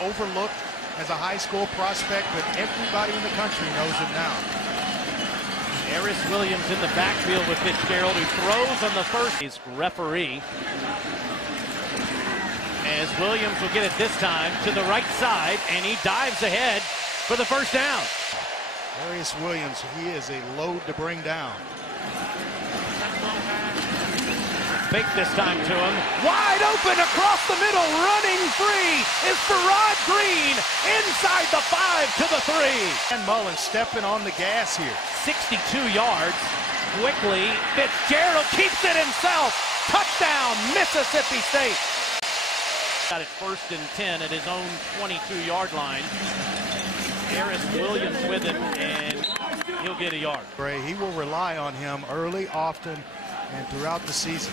Overlooked as a high school prospect, but everybody in the country knows him now. Heiress Williams in the backfield with Fitzgerald, who throws on the first. His referee. As Williams will get it this time to the right side, and he dives ahead for the first down. Heiress Williams, he is a load to bring down. Fake this time to him. Wide open across the middle, running free is Farrod Green inside the 5 to the 3. And Mullen stepping on the gas here. 62 yards. Quickly, Fitzgerald keeps it himself. Touchdown, Mississippi State. Got it 1st and 10 at his own 22-yard line. Heiress Williams with him, and he'll get a yard. He will rely on him early, often, and throughout the season.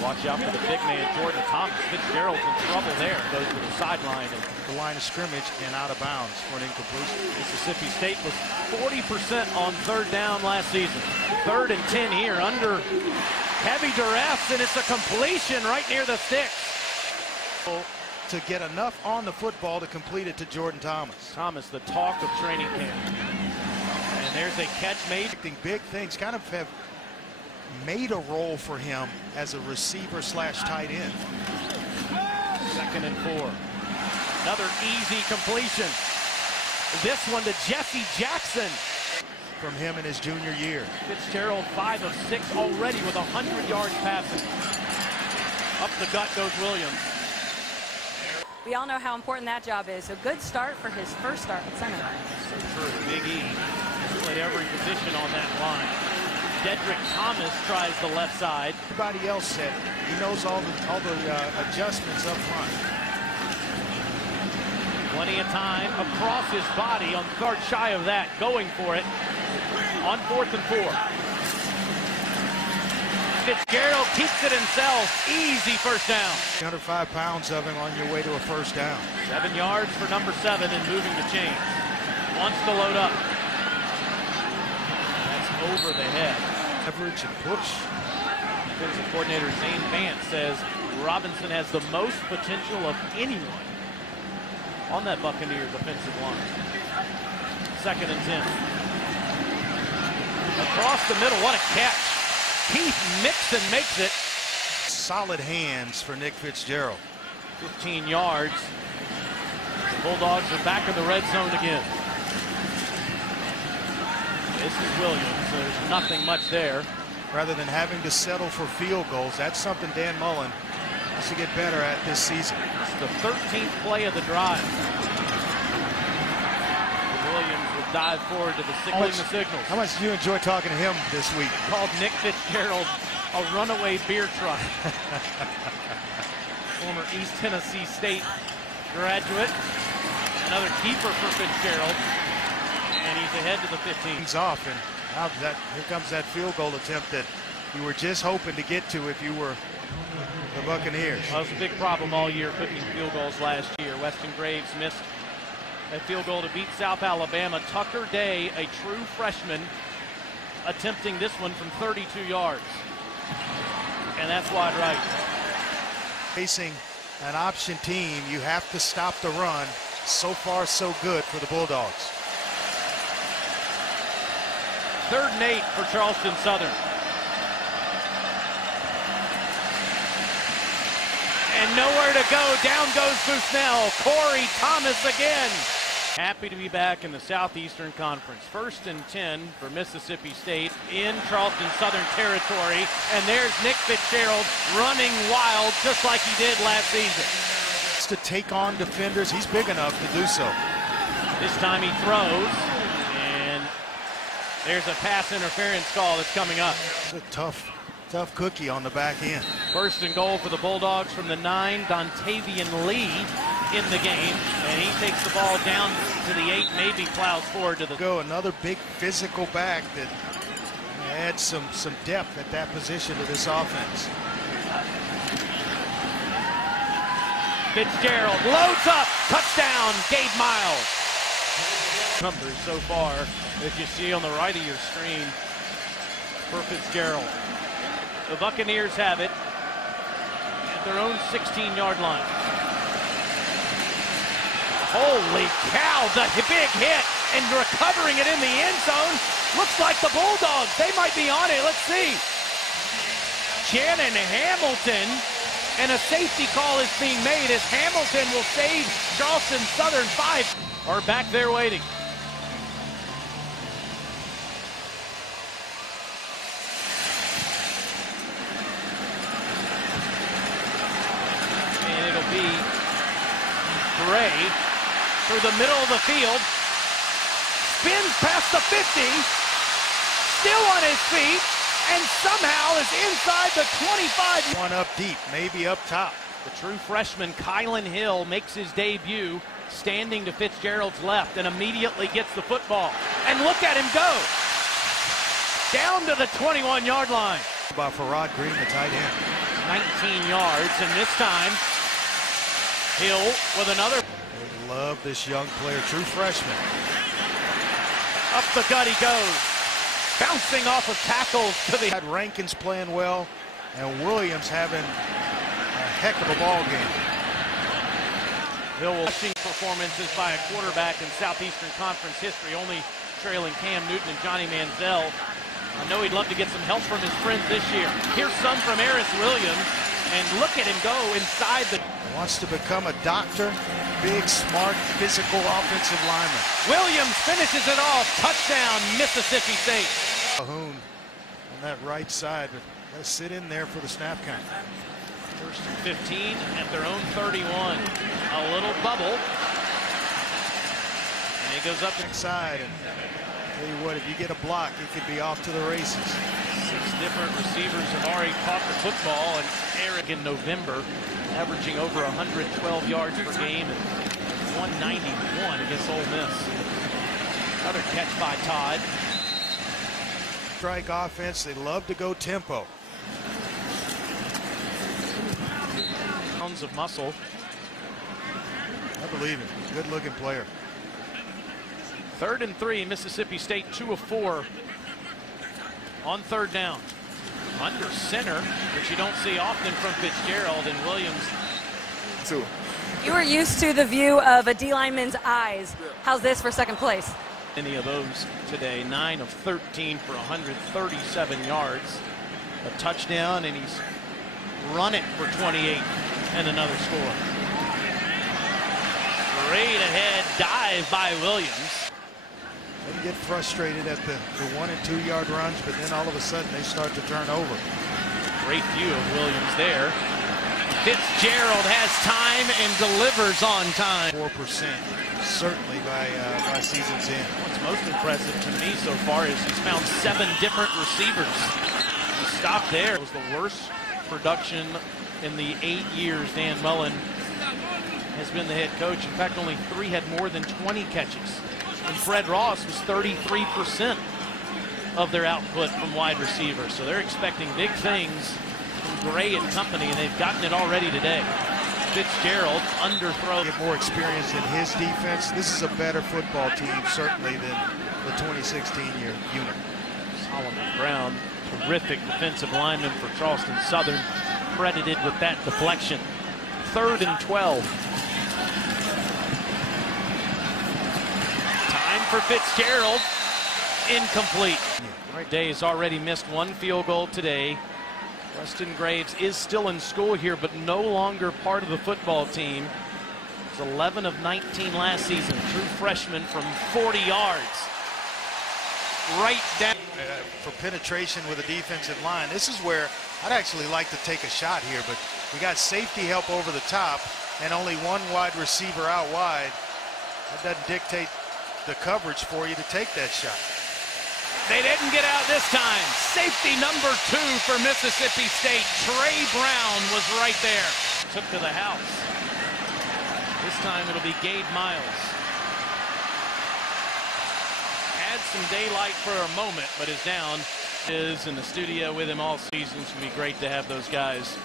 Watch out for the big man, Jordan Thompson. Fitzgerald's in trouble there. Goes to the sideline and the line of scrimmage and out of bounds for an incompletion. Mississippi State was 40% on 3rd down last season. 3rd and 10 here under heavy duress, and it's a completion right near the sticks. To get enough on the football to complete it to Jordan Thomas. Thomas, the talk of training camp. And there's a catch made. Big things kind of have made a role for him as a receiver slash tight end. 2nd and 4. Another easy completion. This one to Jesse Jackson. From him in his junior year. Fitzgerald 5 of 6 already with 100 yards passing. Up the gut goes Williams. We all know how important that job is. A good start for his first start at center. So true. Big E played every position on that line. Dedrick Thomas tries the left side. Everybody else said he knows all the adjustments up front. Plenty of time across his body on guard shy of that, going for it on 4th and 4. Fitzgerald keeps it himself. Easy first down. 105 pounds of him on your way to a first down. 7 yards for number 7 and moving the chains. Wants to load up. That's over the head. Average and push. Defensive coordinator Zane Vance says Robinson has the most potential of anyone on that Buccaneers offensive line. 2nd and 10. Across the middle, what a catch. Keith Mixon makes it. Solid hands for Nick Fitzgerald. 15 yards. The Bulldogs are back in the red zone again. This is Williams. There's nothing much there. Rather than having to settle for field goals, that's something Dan Mullen has to get better at this season. It's the 13th play of the drive. Williams will dive forward to the signals. How much did you enjoy talking to him this week? Called Nick Fitzgerald a runaway beer truck. Former East Tennessee State graduate. Another keeper for Fitzgerald. And he's ahead to the 15. He's off, and now here comes that field goal attempt that you were just hoping to get to if you were the Buccaneers. That was a big problem all year, cooking field goals last year. Weston Graves missed a field goal to beat South Alabama. Tucker Day, a true freshman, attempting this one from 32 yards. And that's wide right. Facing an option team, you have to stop the run. So far, so good for the Bulldogs. 3rd and 8 for Charleston Southern. And nowhere to go. Down goes Busnell. Corey Thomas again. Happy to be back in the Southeastern Conference. 1st and 10 for Mississippi State in Charleston Southern territory. And there's Nick Fitzgerald running wild just like he did last season. To take on defenders, he's big enough to do so. This time he throws. And there's a pass interference call that's coming up. It's a tough cookie on the back end. 1st and goal for the Bulldogs from the 9, Dontavian Lee in the game, and he takes the ball down to the 8, maybe plows forward to the go. Another big physical back that adds some depth at that position to this offense. Fitzgerald loads up, touchdown, Gabe Miles. Numbers so far, as you see on the right of your screen for Fitzgerald. The Buccaneers have it at their own 16-yard line. Holy cow, the big hit and recovering it in the end zone. Looks like the Bulldogs, they might be on it. Let's see. Shannon Hamilton, and a safety call is being made as Hamilton will save Charleston Southern. 5 are back there waiting. And it'll be Gray through the middle of the field. Spins past the 50, still on his feet, and somehow is inside the 25. One up deep, maybe up top. The true freshman Kylan Hill makes his debut, standing to Fitzgerald's left, and immediately gets the football. And look at him go! Down to the 21-yard line. By Farrod Green, the tight end. 19 yards, and this time, Hill with another. They love this young player, true freshman. Up the gut he goes. Bouncing off of tackles to the... Rankin's playing well, and Williams having a heck of a ball game. Hill will rushing performances by a quarterback in Southeastern Conference history, only trailing Cam Newton and Johnny Manziel. I know he'd love to get some help from his friends this year. Here's some from Heiress Williams, and look at him go inside the... Wants to become a doctor, big, smart, physical offensive lineman. Williams finishes it off. Touchdown, Mississippi State. Cahoon on that right side, but got to sit in there for the snap count. First and 15 at their own 31. A little bubble. And he goes up to the side. And tell you what, if you get a block, you could be off to the races. 6 different receivers have already caught the football, and Eric in November, averaging over 112 yards per game and 191 against Ole Miss. Another catch by Todd. Strike offense, they love to go tempo. Pounds of muscle. I believe it. Good looking player. 3rd and 3, Mississippi State 2 of 4 on 3rd down. Under center, which you don't see often from Fitzgerald, and Williams. 2. You were used to the view of a D lineman's eyes. How's this for second place? Any of those today, 9 of 13 for 137 yards. A touchdown, and he's run it for 28 and another score. Straight ahead dive by Williams. They get frustrated at the 1 and 2 yard runs, but then all of a sudden they start to turn over. Great view of Williams there. Fitzgerald has time and delivers on time. 4%, certainly by season's end. What's most impressive to me so far is he's found 7 different receivers. He stopped there. It was the worst production in the 8 years Dan Mullen has been the head coach. In fact, only 3 had more than 20 catches. And Fred Ross was 33% of their output from wide receivers. So they're expecting big things from Gray and company, and they've gotten it already today. Fitzgerald underthrow. Get more experience in his defense. This is a better football team, certainly, than the 2016 unit. Solomon Brown, terrific defensive lineman for Charleston Southern, credited with that deflection. 3rd and 12. For Fitzgerald, incomplete. Day has already missed 1 field goal today. Weston Graves is still in school here, but no longer part of the football team. He's 11 of 19 last season. True freshman from 40 yards. Right down. For penetration with a defensive line, this is where I'd actually like to take a shot here, but we got safety help over the top and only 1 wide receiver out wide. That doesn't dictate the coverage for you to take that shot. They didn't get out this time. Safety number 2 for Mississippi State. Trey Brown was right there. Took to the house. This time it'll be Gabe Miles. Had some daylight for a moment, but is down. Is in the studio with him all season. It's going to be great to have those guys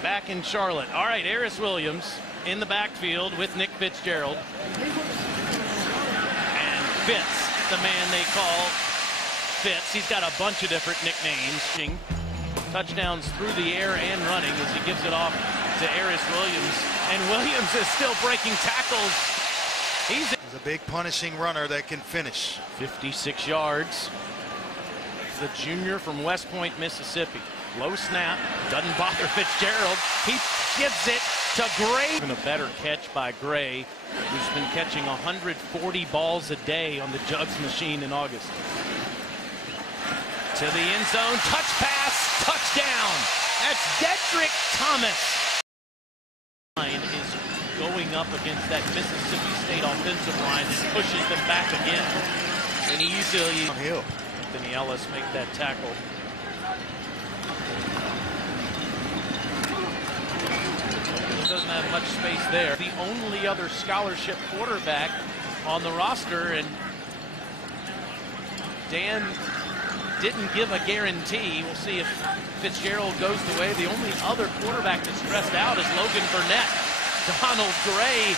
back in Charlotte. All right, Heiress Williams in the backfield with Nick Fitzgerald. And Fitz, the man they call Fitz. He's got a bunch of different nicknames. Touchdowns through the air and running as he gives it off to Heiress Williams And Williams is still breaking tackles. He's a big punishing runner that can finish. 56 yards. The junior from West Point, Mississippi. Low snap, doesn't bother Fitzgerald. He gives it to Gray. Even a better catch by Gray, who's been catching 140 balls a day on the Jugs machine in August. To the end zone, touch pass, touchdown. That's Dedrick Thomas. Line is going up against that Mississippi State offensive line and pushes them back again. And easily Anthony Ellis make that tackle. Doesn't have much space there. The only other scholarship quarterback on the roster, and Dan didn't give a guarantee. We'll see if Fitzgerald goes the way. The only other quarterback that's dressed out is Logan Burnett. Donald Gray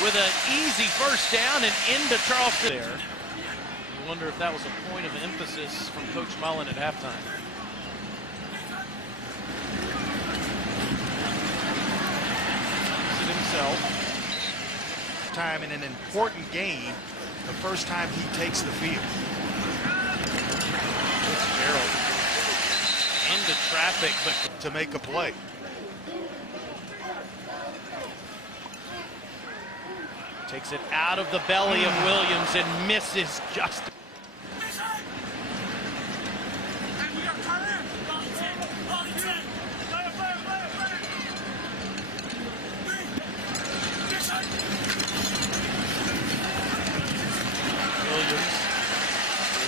with an easy first down and into Charleston. There. You wonder if that was a point of emphasis from Coach Mullen at halftime. Time in an important game, the first time he takes the field. Fitzgerald into traffic, but to make a play. Takes it out of the belly of Williams and misses just.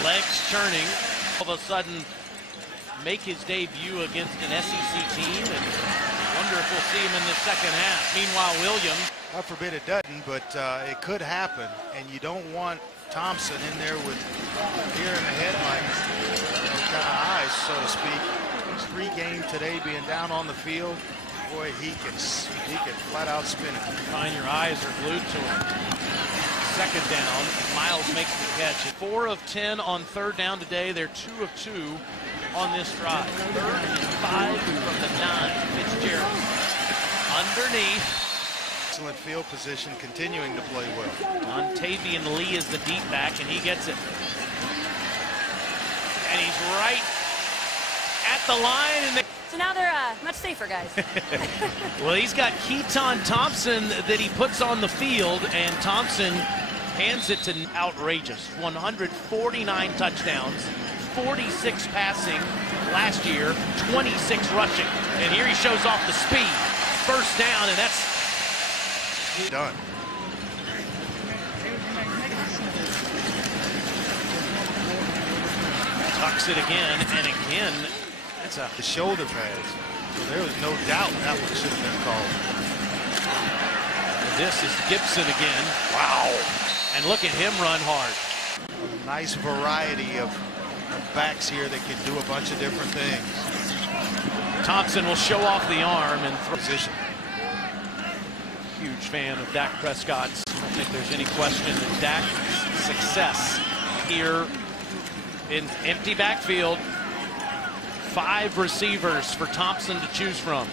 Legs turning, all of a sudden make his debut against an SEC team, and wonder if we'll see him in the second half. Meanwhile, Williams. God forbid it doesn't, but it could happen, and you don't want Thompson in there with deer in the headlights, kind of eyes, so to speak. He's 3 games today being down on the field. Boy, he can flat out spin it. Find your eyes are glued to him. Second down, Miles makes the catch. 4 of 10 on third down today. They're 2 of 2 on this drive. 3rd and 5 from the 9. Fitzgerald underneath. Excellent field position, continuing to play well. Dontavian Lee is the deep back, and he gets it. And he's right at the line. And so now they're much safer, guys. Well, he's got Kiton Thompson that he puts on the field, and Thompson hands it to outrageous. 149 touchdowns, 46 passing last year, 26 rushing. And here he shows off the speed. First down, and that's done. Tucks it again, and again, that's a shoulder pads. So there was no doubt that one should have been called. And this is Gibson again. Wow. And look at him run hard. A nice variety of backs here that can do a bunch of different things. Thompson will show off the arm and throw. Position. Huge fan of Dak Prescott's. I don't think there's any question that Dak's success here in empty backfield. 5 receivers for Thompson to choose from.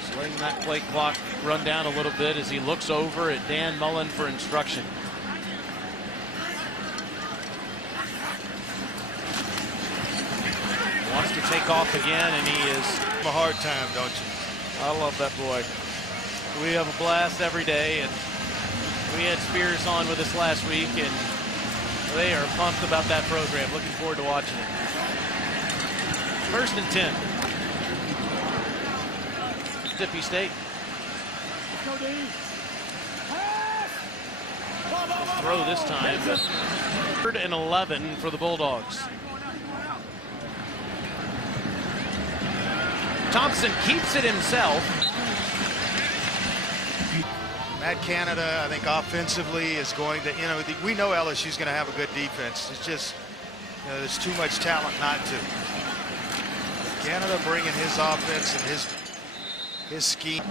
Just letting that play clock run down a little bit as he looks over at Dan Mullen for instruction. Wants to take off again, and he is a hard time, don't you? I love that boy. We have a blast every day, and we had Spears on with us last week, and they are pumped about that program. Looking forward to watching it. 1st and 10. Mississippi State. Throw this time, but 3rd and 11 for the Bulldogs. Thompson keeps it himself. Matt Canada, I think offensively is going to, we know LSU's going to have a good defense. It's just, there's too much talent not to. Canada bringing his offense and his scheme.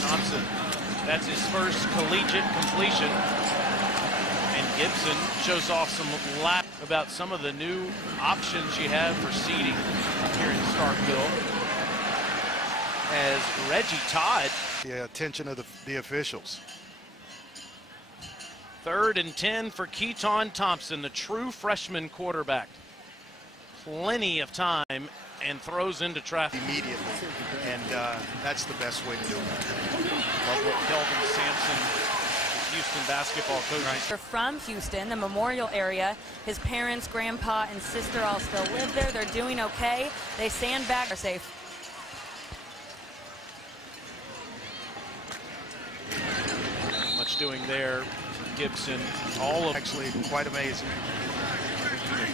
Thompson, that's his first collegiate completion. And Gibson shows off some lap about some of the new options you have for seating here in Starkville. As Reggie Todd. The attention of the officials. 3rd and 10 for Kiton Thompson, the true freshman quarterback. Plenty of time and throws into traffic. Immediately, and that's the best way to do it. Love what Kelvin Sampson, Houston basketball coach. They're from Houston, the Memorial area. His parents, grandpa, and sister all still live there. They're doing okay. They sandbag are safe. Much doing there. Gibson, all of Actually quite amazing. your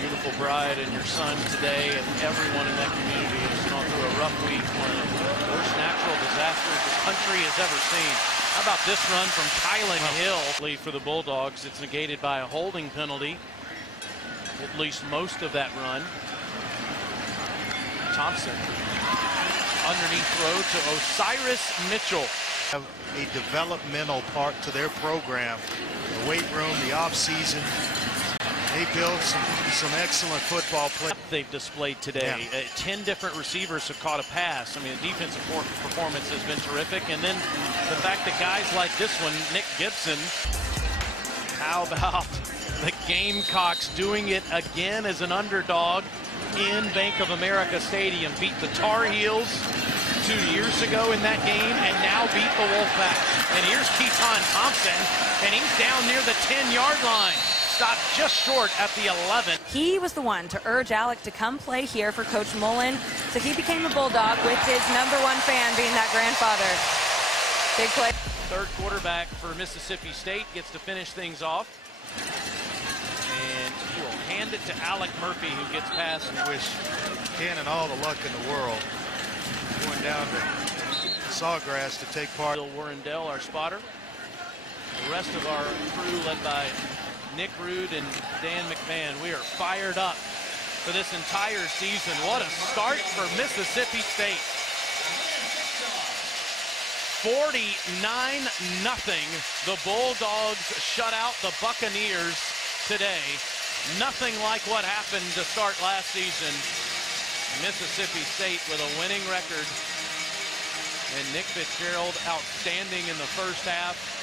beautiful bride and your son today, and everyone in that community has gone through a rough week, one of the worst natural disasters the country has ever seen. How about this run from Kylan Hill? Lead for the Bulldogs. It's negated by a holding penalty, at least most of that run. Thompson, underneath throw to Osiris Mitchell. Have a developmental part to their program. The weight room, the off season. They built some excellent football play. They've displayed today. 10 different receivers have caught a pass. I mean, the defensive performance has been terrific. And then the fact that guys like this one, Nick Gibson, how about the Gamecocks doing it again as an underdog in Bank of America Stadium? Beat the Tar Heels 2 years ago in that game, and now beat the Wolfpack. And here's Kiton Thompson, and he's down near the 10-yard line. Stopped just short at the 11. He was the one to urge Alec to come play here for Coach Mullen. So he became a Bulldog with his #1 fan being that grandfather. Big play. 3rd quarterback for Mississippi State gets to finish things off. And he will hand it to Alec Murphy, who gets past. I wish Cannon all the luck in the world. Going down to Sawgrass to take part. Bill Warrendale, our spotter. The rest of our crew led by Nick Rude and Dan McMahon. We are fired up for this entire season. What a start for Mississippi State. 49-0. The Bulldogs shut out the Buccaneers today. Nothing like what happened to start last season. Mississippi State with a winning record. And Nick Fitzgerald outstanding in the first half.